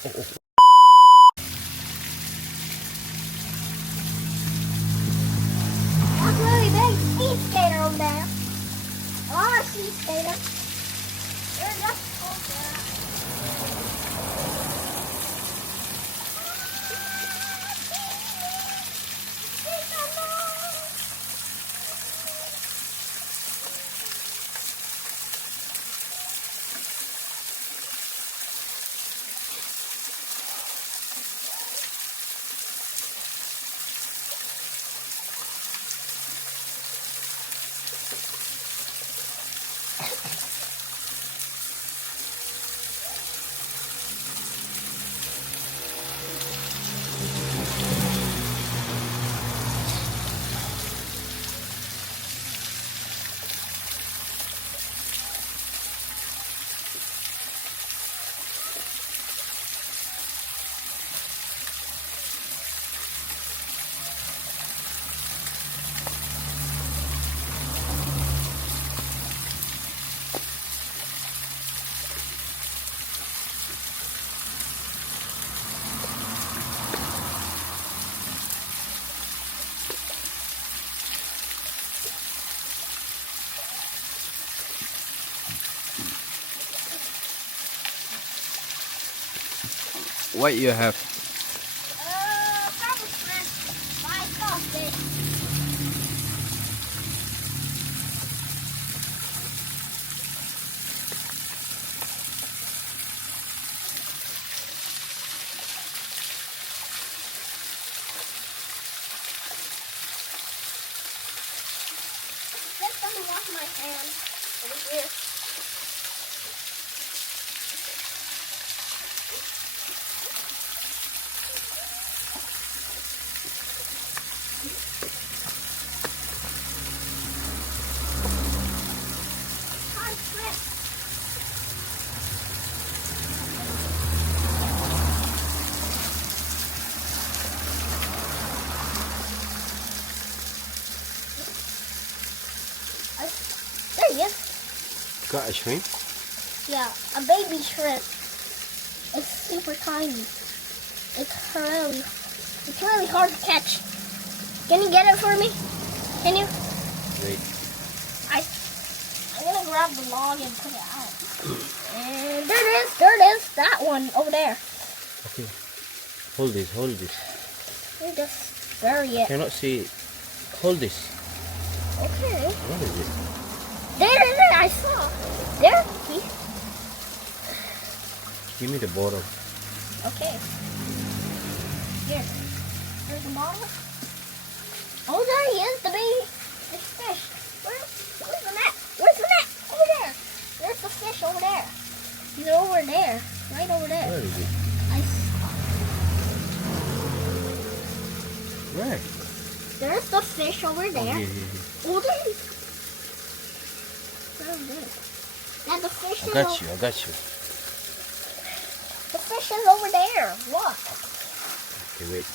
That's a really big sea skater over there. A lot of sea skaters. They're just over there. What you have? Probably shrimp. My sausage. Just let me wash my hands over here. Hard shrimp. There he is. Got a shrimp? Yeah, a baby shrimp. It's super tiny. It's really hard to catch. Can you get it for me? Can you? Wait. I'm gonna grab the log and put it out. And there it is, that one over there. Okay. Hold this. Let me just bury it. Cannot see it. Hold this. Okay. What is it? There, I saw. There, he. Give me the bottle. Okay. Here. There's the bottle. Oh, there he is, the baby. The fish. Where's the net? Where's the net? Over there. There's the fish over there. He's over there. Right over there. Where is it? I saw. Where? There's the fish over there. Oh, here. Oh, there he is. Where is it? Now the fish I is got you. The fish is over there. Look. Okay, wait.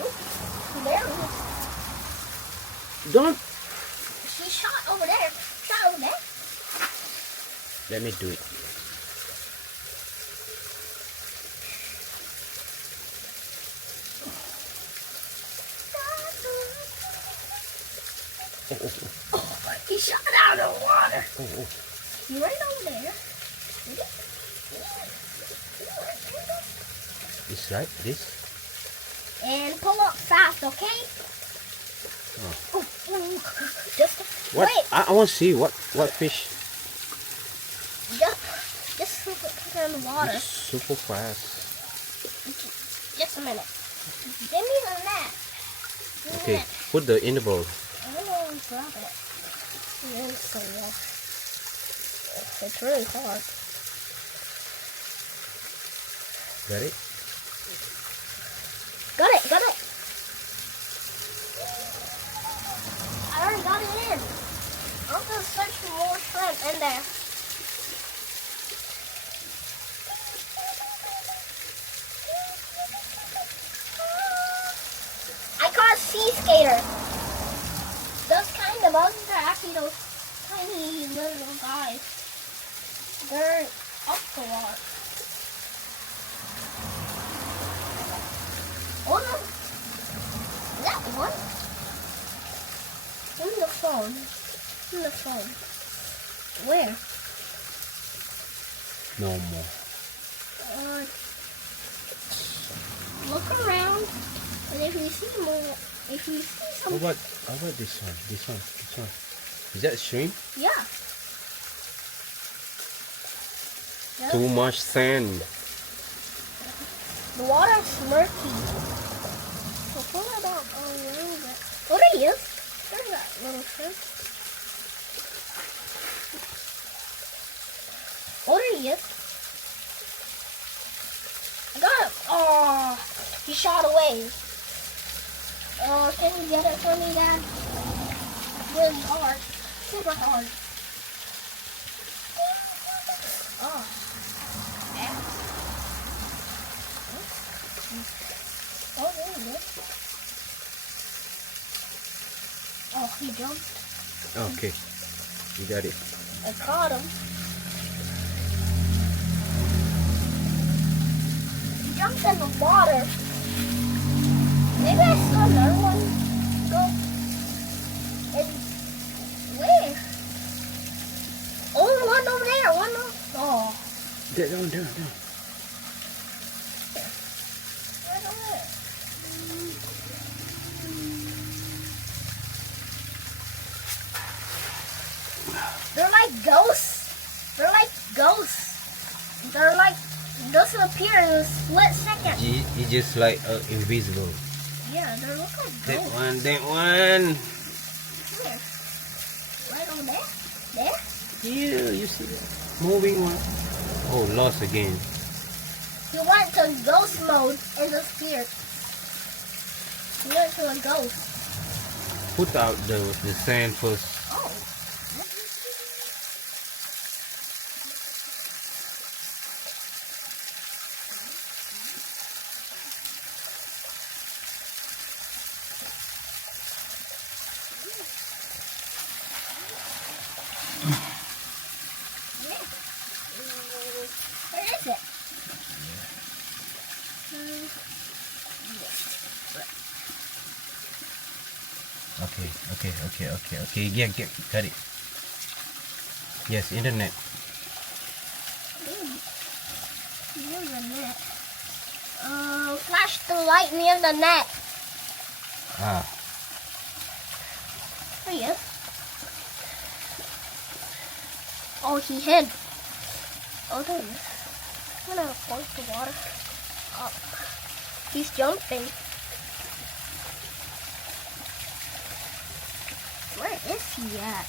Oh, there he is. Don't. She shot over there. Shot over there. Let me do it. Oh, he shot out of the water. Oh. He's right over there. This right? This? And pull up fast, okay? Oh. Just What? wait. I want to see what fish. Just put it in the water. It's super fast. Just a minute. Give me the net. Give me the Okay, net. put the in the bowl. I'm gonna grab it. It's really hard. Got it? Got it. I already got it in. I'm gonna search for more shrimp in there. I caught a sea skater. Those kind of bugs are actually those tiny little guys. They're up a lot. phone. In the phone. Where? No more. Look around, and if you see more, if you see How some, about this one? This one. Is that shrimp? yeah. Yeah. Too much sand. The water's murky. So pull it out a little bit. Oh, there he is. There's that little shrimp. Oh, there he is. I got him. Oh, he shot away. Oh, can you get it for me, Dad? It's really hard. Super hard. Oh. Yeah. Oh, there he is. Oh, he jumped. Okay. You got it. I caught him. He jumped in the water. Maybe I saw another one go. And where? Oh, one over there. One over. Oh. Down. Right over there. They're like ghosts. They're like disappear in a split second. He just like invisible. Yeah, they look like That ghosts. one. Where? Right over there? There? Yeah, you see that? Moving one. Oh, lost again. He went to ghost mode and disappeared. He went to a ghost. Put out the sand first. Oh. Where is it? Okay. Yeah, got it. Yes, internet. Near the net. Flash the light near the net. Ah, There he is. Oh, he hid. Oh, there he is. I'm gonna force the water up. He's jumping. Where is he at?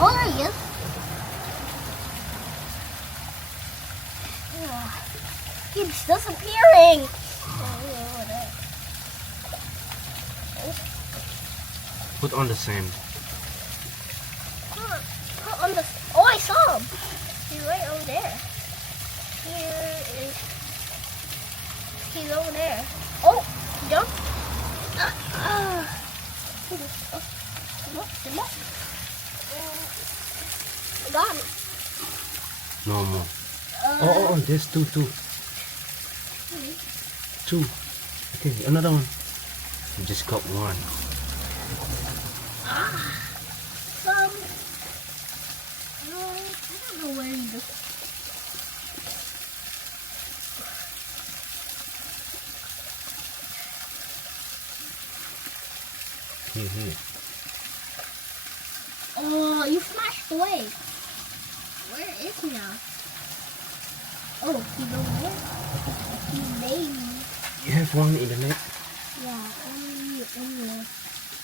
Oh, there he is. Yeah. He's disappearing. put on the sand. Put on the. Oh, I saw him. He's right over there. He's over there. Oh, jump. Come on. I got him. No more. Oh, there's two. Two. Okay, another one. You just got one. I don't know where he is. Here. Oh, you flashed away. Where is he now? Oh, he's over there. He's baby. You have one in the net. Yeah, only in there.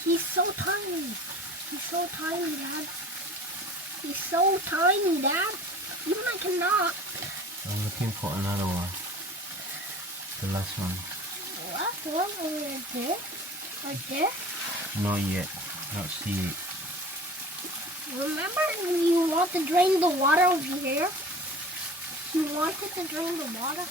He's so tiny. He's so tiny, Dad. He's so tiny, Dad. Even I cannot. I'm looking for another one. The last one. Last one over there? Right there? Not yet. Not see it. Remember when you want to drain the water over here? You wanted to drain the water?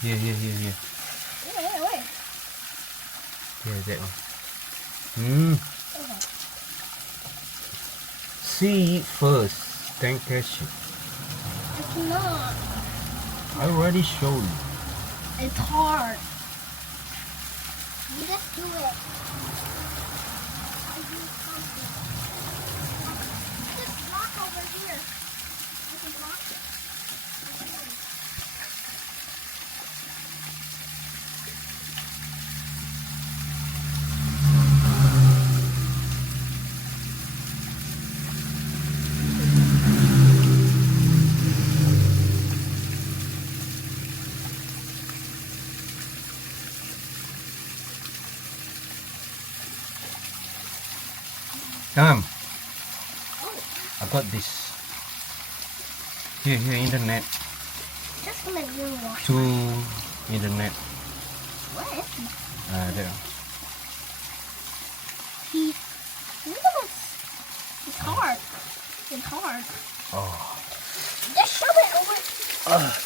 Here. Where? Yeah, that one. Hmm. Okay. See it first, then catch it. I cannot. I already showed you. It's hard. You just do it. I do something. Just block over here. I can block it. Come, Oh, I got this. Here, in the net. just gonna do wash. Two in the net. What? There. Look at this. It's hard. It's hard. Oh. Just shove it over.